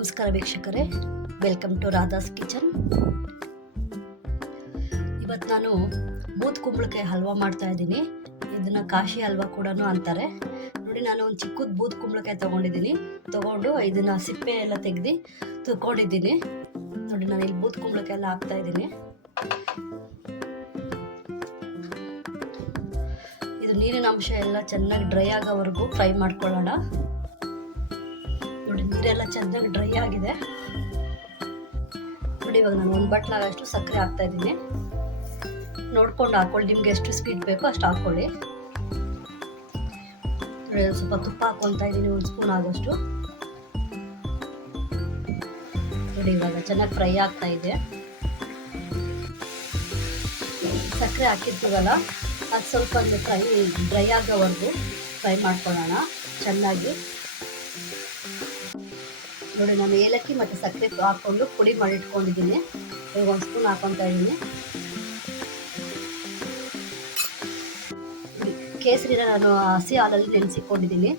ನಮಸ್ಕಾರ ವೀಕ್ಷಕರೇ, welcome to Radha's kitchen. ಇವತ್ತು ನಾನು ಬೂದ್ ಕುಂಬಳಕಾಯಿ ಹಲ್ವಾ ಮಾಡ್ತಾ ಇದ್ದೀನಿ. ಇದನ್ನ ಕಾಶಿ ಹಲ್ವಾ ಕೂಡ ಅಂತಾರೆ. ನೋಡಿ, ನಾನು ಒಂದು ಚಿಕ್ಕದು ಬೂದ್ ಕುಂಬಳಕಾಯಿ ತಗೊಂಡು ಇದನ್ನ ಸಿಪ್ಪೆ ಎಲ್ಲ ತೆಗೆದು ತುರ್ಕೊಂಡಿದ್ದೀನಿ. ನೋಡಿ, ನಾನು ಇಲ್ಲಿ ಬೂದ್ ಕುಂಬಳಕಾಯಿ ಎಲ್ಲ ಹಾಕ್ತಾ ಇದ್ದೀನಿ. ಇದು ನೀರಿನ ಅಂಶ ಎಲ್ಲ ಚೆನ್ನಾಗಿ ಡ್ರೈ ಆಗೋವರೆಗೂ ಫ್ರೈ ಮಾಡ್ಕೊಳ್ಳೋಣ. ನೋಡಿ, ನೀರೆಲ್ಲ ಚೆನ್ನಾಗಿ ಡ್ರೈ ಆಗಿದೆ. ನೋಡಿ, ಇವಾಗ ನಾನು ಒಂದು ಬಟ್ಲಾಗಷ್ಟು ಸಕ್ಕರೆ ಹಾಕ್ತಾ ಇದ್ದೀನಿ. ನೋಡ್ಕೊಂಡು ಹಾಕೊಳ್ಳಿ, ನಿಮ್ಗೆ ಎಷ್ಟು ಸ್ವೀಟ್ ಬೇಕೋ ಅಷ್ಟು ಹಾಕ್ಕೊಳ್ಳಿ. ನೋಡಿ, ಸ್ವಲ್ಪ ತುಪ್ಪ ಹಾಕ್ಕೊತಾ ಇದ್ದೀನಿ, 1 ಸ್ಪೂನ್ ಆಗೋಷ್ಟು. ನೋಡಿ, ಇವಾಗ ಚೆನ್ನಾಗಿ ಫ್ರೈ ಆಗ್ತಾ ಇದೆ. ಸಕ್ಕರೆ ಹಾಕಿರ್ತೀವಲ್ಲ, ಅದು ಸ್ವಲ್ಪ ಡ್ರೈ ಆಗೋವರೆಗೂ ಫ್ರೈ ಮಾಡ್ಕೊಳ್ಳೋಣ ಚೆನ್ನಾಗಿ. ನೋಡಿ, ನಾನು ಏಲಕ್ಕಿ ಮತ್ತು ಸಕ್ಕರೆ ಹಾಕ್ಕೊಂಡು ಪುಡಿ ಮಾಡಿ ಇಟ್ಕೊಂಡಿದ್ದೀನಿ. ಈಗ 1 ಸ್ಪೂನ್ ಹಾಕ್ಕೊತಾ ಇದ್ದೀನಿ. ಕೇಸರಿನ ನಾನು ಹಸಿ ಹಾಲಲ್ಲಿ ನೆನೆಸಿಕೊಂಡಿದ್ದೀನಿ,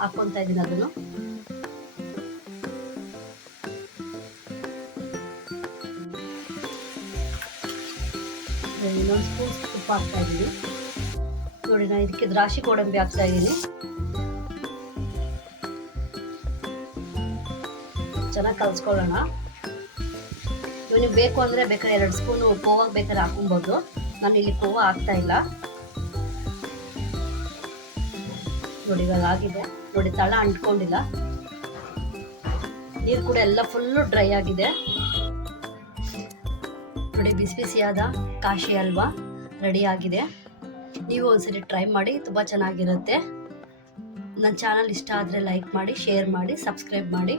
ಹಾಕ್ಕೊತಾ ಇದ್ದೀನಿ ಅದನ್ನು. ಇನ್ನೊಂದು ಸ್ಪೂನ್ ತುಪ್ಪ ಹಾಕ್ತಾ ಇದ್ದೀನಿ. ನೋಡಿ, ನಾನು ಇದಕ್ಕೆ ದ್ರಾಕ್ಷಿ ಗೋಡಂಬಿ ಹಾಕ್ತಾ ಇದ್ದೀನಿ. ಚೆನ್ನಾಗಿ ಕಲಿಸ್ಕೊಳ್ಳೋಣ. ನೀವು ಬೇಕು ಅಂದರೆ ಬೇಕಾದ್ರೆ 2 ಸ್ಪೂನು ಕೋವಾ ಬೇಕಾದ್ರೆ ಹಾಕೊಬೋದು. ನಾನು ಇಲ್ಲಿ ಕೋವಾ ಹಾಕ್ತಾ ಇಲ್ಲ. ನೋಡಿ, ಇವಾಗ ಆಗಿದೆ. ನೋಡಿ, ತಳ ಅಂಟ್ಕೊಂಡಿಲ್ಲ. ನೀರು ಕೂಡ ಎಲ್ಲ ಫುಲ್ಲು ಡ್ರೈ ಆಗಿದೆ. ನೋಡಿ, ಬಿಸಿ ಬಿಸಿಯಾದ ಕಾಶಿ ಹಲ್ವಾ ರೆಡಿ ಆಗಿದೆ. ನೀವು ಒಂದ್ಸರಿ ಟ್ರೈ ಮಾಡಿ, ತುಂಬ ಚೆನ್ನಾಗಿರುತ್ತೆ. ನನ್ನ ಚಾನಲ್ ಇಷ್ಟ ಆದರೆ ಲೈಕ್ ಮಾಡಿ, ಶೇರ್ ಮಾಡಿ, ಸಬ್ಸ್ಕ್ರೈಬ್ ಮಾಡಿ.